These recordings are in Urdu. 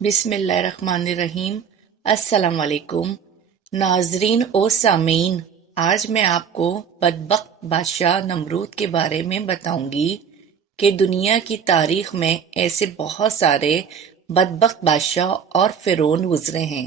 بسم اللہ الرحمن الرحیم۔ السلام علیکم ناظرین و سامعین، آج میں آپ کو بدبخت بادشاہ نمرود کے بارے میں بتاؤں گی کہ دنیا کی تاریخ میں ایسے بہت سارے بدبخت بادشاہ اور فرعون گزرے ہیں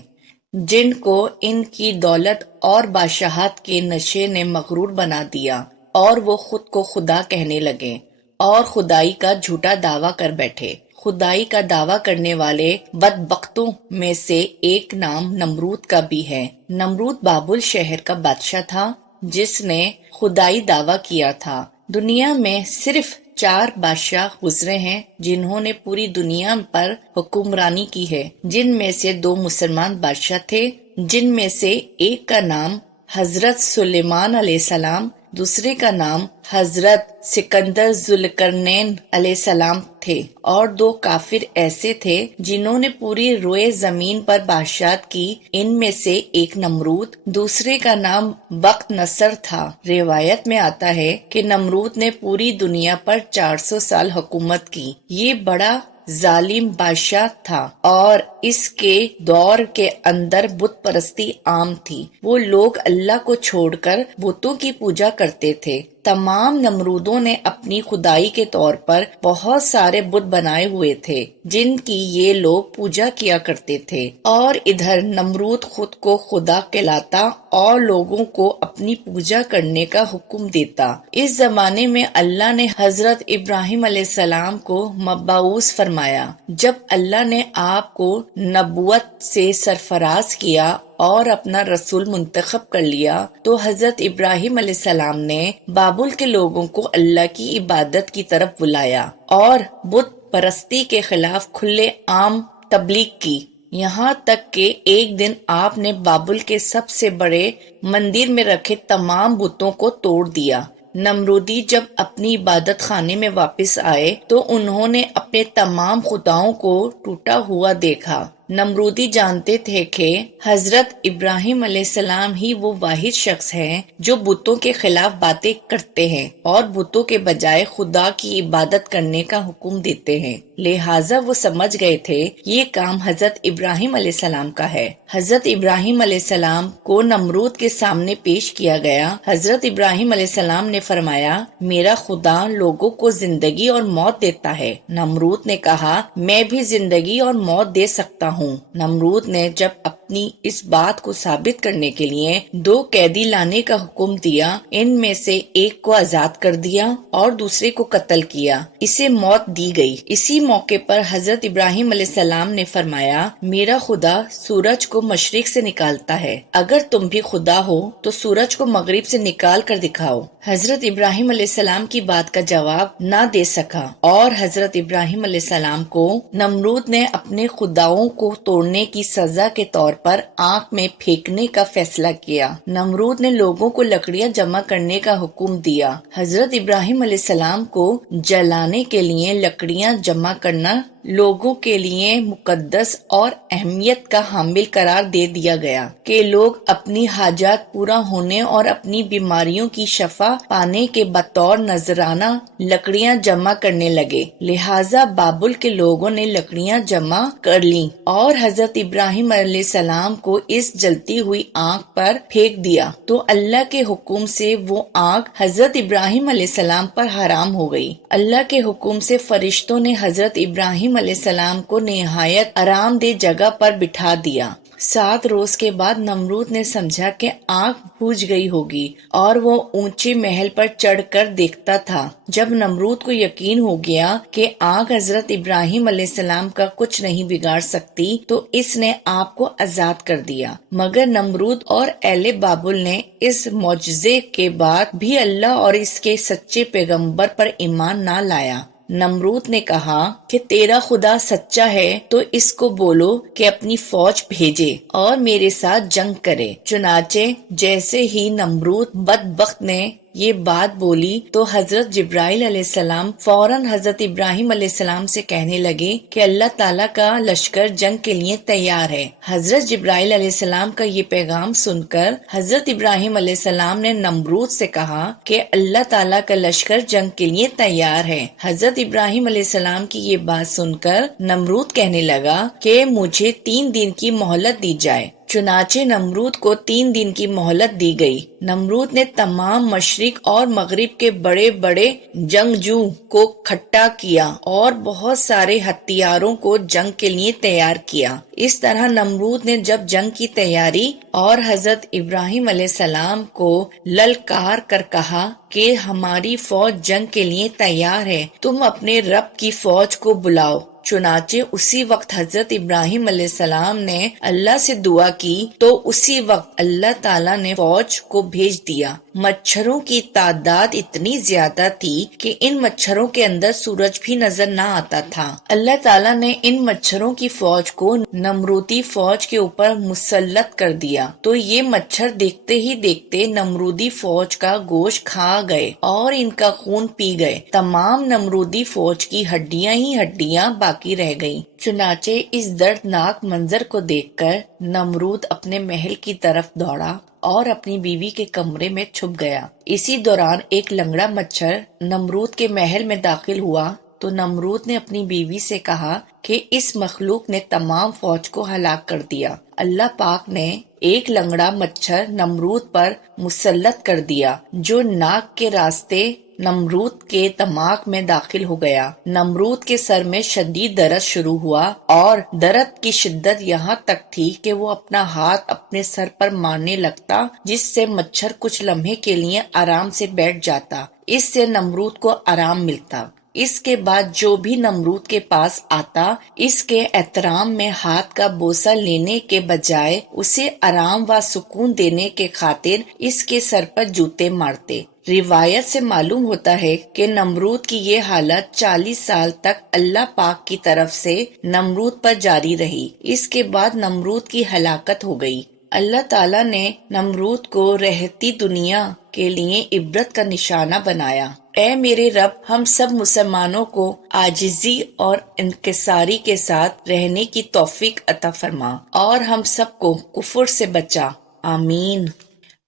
جن کو ان کی دولت اور بادشاہت کے نشے نے مغرور بنا دیا اور وہ خود کو خدا کہنے لگے اور خدائی کا جھوٹا دعویٰ کر بیٹھے۔ خدائی کا دعویٰ کرنے والے بدبختوں میں سے ایک نام نمرود کا بھی ہے۔ نمرود بابل شہر کا بادشاہ تھا جس نے خدائی دعویٰ کیا تھا۔ دنیا میں صرف 4 بادشاہ گزرے ہیں جنہوں نے پوری دنیا پر حکمرانی کی ہے، جن میں سے 2 مسلمان بادشاہ تھے، جن میں سے ایک کا نام حضرت سلیمان علیہ السلام، دوسرے کا نام حضرت سکندر ذوالقرنین علیہ السلام تھے، اور 2 کافر ایسے تھے جنہوں نے پوری روئے زمین پر بادشاہت کی۔ ان میں سے ایک نمرود، دوسرے کا نام بخت نصر تھا۔ روایت میں آتا ہے کہ نمرود نے پوری دنیا پر 400 سال حکومت کی۔ یہ بڑا ظالم بادشاہ تھا اور اس کے دور کے اندر بت پرستی عام تھی۔ وہ لوگ اللہ کو چھوڑ کر بتوں کی پوجا کرتے تھے۔ تمام نمرودوں نے اپنی خدائی کے طور پر بہت سارے بت بنائے ہوئے تھے جن کی یہ لوگ پوجا کیا کرتے تھے، اور ادھر نمرود خود کو خدا کہلاتا اور لوگوں کو اپنی پوجا کرنے کا حکم دیتا۔ اس زمانے میں اللہ نے حضرت ابراہیم علیہ السلام کو مبعوث فرمایا۔ جب اللہ نے آپ کو نبوت سے سرفراز کیا اور اپنا رسول منتخب کر لیا تو حضرت ابراہیم علیہ السلام نے بابل کے لوگوں کو اللہ کی عبادت کی طرف بلایا اور بت پرستی کے خلاف کھلے عام تبلیغ کی، یہاں تک کہ ایک دن آپ نے بابل کے سب سے بڑے مندر میں رکھے تمام بتوں کو توڑ دیا۔ نمرودی جب اپنی عبادت خانے میں واپس آئے تو انہوں نے اپنے تمام خداؤں کو ٹوٹا ہوا دیکھا۔ نمرودی جانتے تھے کہ حضرت ابراہیم علیہ السلام ہی وہ واحد شخص ہیں جو بتوں کے خلاف باتیں کرتے ہیں اور بتوں کے بجائے خدا کی عبادت کرنے کا حکم دیتے ہیں، لہٰذا وہ سمجھ گئے تھے یہ کام حضرت ابراہیم علیہ السلام کا ہے۔ حضرت ابراہیم علیہ السلام کو نمرود کے سامنے پیش کیا گیا۔ حضرت ابراہیم علیہ السلام نے فرمایا، میرا خدا لوگوں کو زندگی اور موت دیتا ہے۔ نمرود نے کہا، میں بھی زندگی اور موت دے سکتا ہوں۔ نمرود نے جب اپنی اس بات کو ثابت کرنے کے لیے 2 قیدی لانے کا حکم دیا، ان میں سے ایک کو آزاد کر دیا اور دوسرے کو قتل کیا، اسے موت دی گئی۔ اسی موقع پر حضرت ابراہیم علیہ السلام نے فرمایا، میرا خدا سورج کو مشرق سے نکالتا ہے، اگر تم بھی خدا ہو تو سورج کو مغرب سے نکال کر دکھاؤ۔ حضرت ابراہیم علیہ السلام کی بات کا جواب نہ دے سکا اور حضرت ابراہیم علیہ السلام کو نمرود نے اپنے خداؤں کو توڑنے کی سزا کے طور پر آگ میں پھینکنے کا فیصلہ کیا۔ نمرود نے لوگوں کو لکڑیاں جمع کرنے کا حکم دیا۔ حضرت ابراہیم علیہ السلام کو جلانے کے لیے لکڑیاں جمع کرنا لوگوں کے لیے مقدس اور اہمیت کا حامل قرار دے دیا گیا کہ لوگ اپنی حاجات پورا ہونے اور اپنی بیماریوں کی شفا پانے کے بطور نذرانہ لکڑیاں جمع کرنے لگے، لہٰذا بابل کے لوگوں نے لکڑیاں جمع کر لیں اور حضرت ابراہیم علیہ السلام کو اس جلتی ہوئی آگ پر پھینک دیا تو اللہ کے حکم سے وہ آگ حضرت ابراہیم علیہ السلام پر حرام ہو گئی۔ اللہ کے حکم سے فرشتوں نے حضرت ابراہیم علیہ السلام کو نہایت آرام دہ جگہ پر بٹھا دیا۔ 7 روز کے بعد نمرود نے سمجھا کہ آگ بجھ گئی ہوگی اور وہ اونچے محل پر چڑھ کر دیکھتا تھا۔ جب نمرود کو یقین ہو گیا کہ آگ حضرت ابراہیم علیہ السلام کا کچھ نہیں بگاڑ سکتی تو اس نے آپ کو آزاد کر دیا، مگر نمرود اور اہل بابل نے اس معجزے کے بعد بھی اللہ اور اس کے سچے پیغمبر پر ایمان نہ لایا۔ نمرود نے کہا کہ تیرا خدا سچا ہے تو اس کو بولو کہ اپنی فوج بھیجے اور میرے ساتھ جنگ کرے۔ چنانچہ جیسے ہی نمرود بدبخت نے یہ بات بولی تو حضرت جبرائیل علیہ السلام فوراً حضرت ابراہیم علیہ السلام سے کہنے لگے کہ اللہ تعالیٰ کا لشکر جنگ کے لیے تیار ہے۔ حضرت جبرائیل علیہ السلام کا یہ پیغام سن کر حضرت ابراہیم علیہ السلام نے نمرود سے کہا کہ اللہ تعالیٰ کا لشکر جنگ کے لیے تیار ہے۔ حضرت ابراہیم علیہ السلام کی یہ بات سن کر نمرود کہنے لگا کہ مجھے 3 دن کی مہلت دی جائے۔ چنانچہ نمرود کو 3 دن کی مہلت دی گئی۔ نمرود نے تمام مشرق اور مغرب کے بڑے بڑے جنگجو کو کھٹا کیا اور بہت سارے ہتھیاروں کو جنگ کے لیے تیار کیا۔ اس طرح نمرود نے جب جنگ کی تیاری اور حضرت ابراہیم علیہ السلام کو للکار کر کہا کہ ہماری فوج جنگ کے لیے تیار ہے، تم اپنے رب کی فوج کو بلاؤ۔ چنانچہ اسی وقت حضرت ابراہیم علیہ السلام نے اللہ سے دعا کی تو اسی وقت اللہ تعالیٰ نے فوج کو بھیج دیا۔ مچھروں کی تعداد اتنی زیادہ تھی کہ ان مچھروں کے اندر سورج بھی نظر نہ آتا تھا۔ اللہ تعالیٰ نے ان مچھروں کی فوج کو نمرودی فوج کے اوپر مسلط کر دیا تو یہ مچھر دیکھتے ہی دیکھتے نمرودی فوج کا گوشت کھا گئے اور ان کا خون پی گئے۔ تمام نمرودی فوج کی ہڈیاں ہی ہڈیاں باقی رہ گئیں۔ چنانچہ اس دردناک منظر کو دیکھ کر نمرود اپنے محل کی طرف دوڑا اور اپنی بیوی کے کمرے میں چھپ گیا۔ اسی دوران ایک لنگڑا مچھر نمرود کے محل میں داخل ہوا تو نمرود نے اپنی بیوی سے کہا کہ اس مخلوق نے تمام فوج کو ہلاک کر دیا۔ اللہ پاک نے ایک لنگڑا مچھر نمرود پر مسلط کر دیا جو ناک کے راستے نمرود کے دماغ میں داخل ہو گیا۔ نمرود کے سر میں شدید درد شروع ہوا اور درد کی شدت یہاں تک تھی کہ وہ اپنا ہاتھ اپنے سر پر مارنے لگتا، جس سے مچھر کچھ لمحے کے لیے آرام سے بیٹھ جاتا۔ اس سے نمرود کو آرام ملتا۔ اس کے بعد جو بھی نمرود کے پاس آتا اس کے احترام میں ہاتھ کا بوسہ لینے کے بجائے اسے آرام و سکون دینے کے خاطر اس کے سر پر جوتے مارتے۔ روایت سے معلوم ہوتا ہے کہ نمرود کی یہ حالت 40 سال تک اللہ پاک کی طرف سے نمرود پر جاری رہی۔ اس کے بعد نمرود کی ہلاکت ہو گئی۔ اللہ تعالیٰ نے نمرود کو رہتی دنیا کے لیے عبرت کا نشانہ بنایا۔ اے میرے رب، ہم سب مسلمانوں کو عاجزی اور انکساری کے ساتھ رہنے کی توفیق عطا فرما اور ہم سب کو کفر سے بچا، آمین۔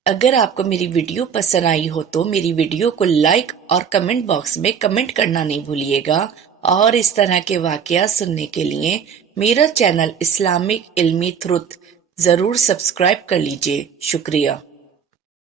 اگر آپ کو میری ویڈیو پسند آئی ہو تو میری ویڈیو کو لائک اور کمنٹ باکس میں کمنٹ کرنا نہیں بھولیے گا، اور اس طرح کے واقعات سننے کے لیے میرا چینل اسلامک علمی تھرُت ضرور سبسکرائب کر لیجیے۔ شکریہ۔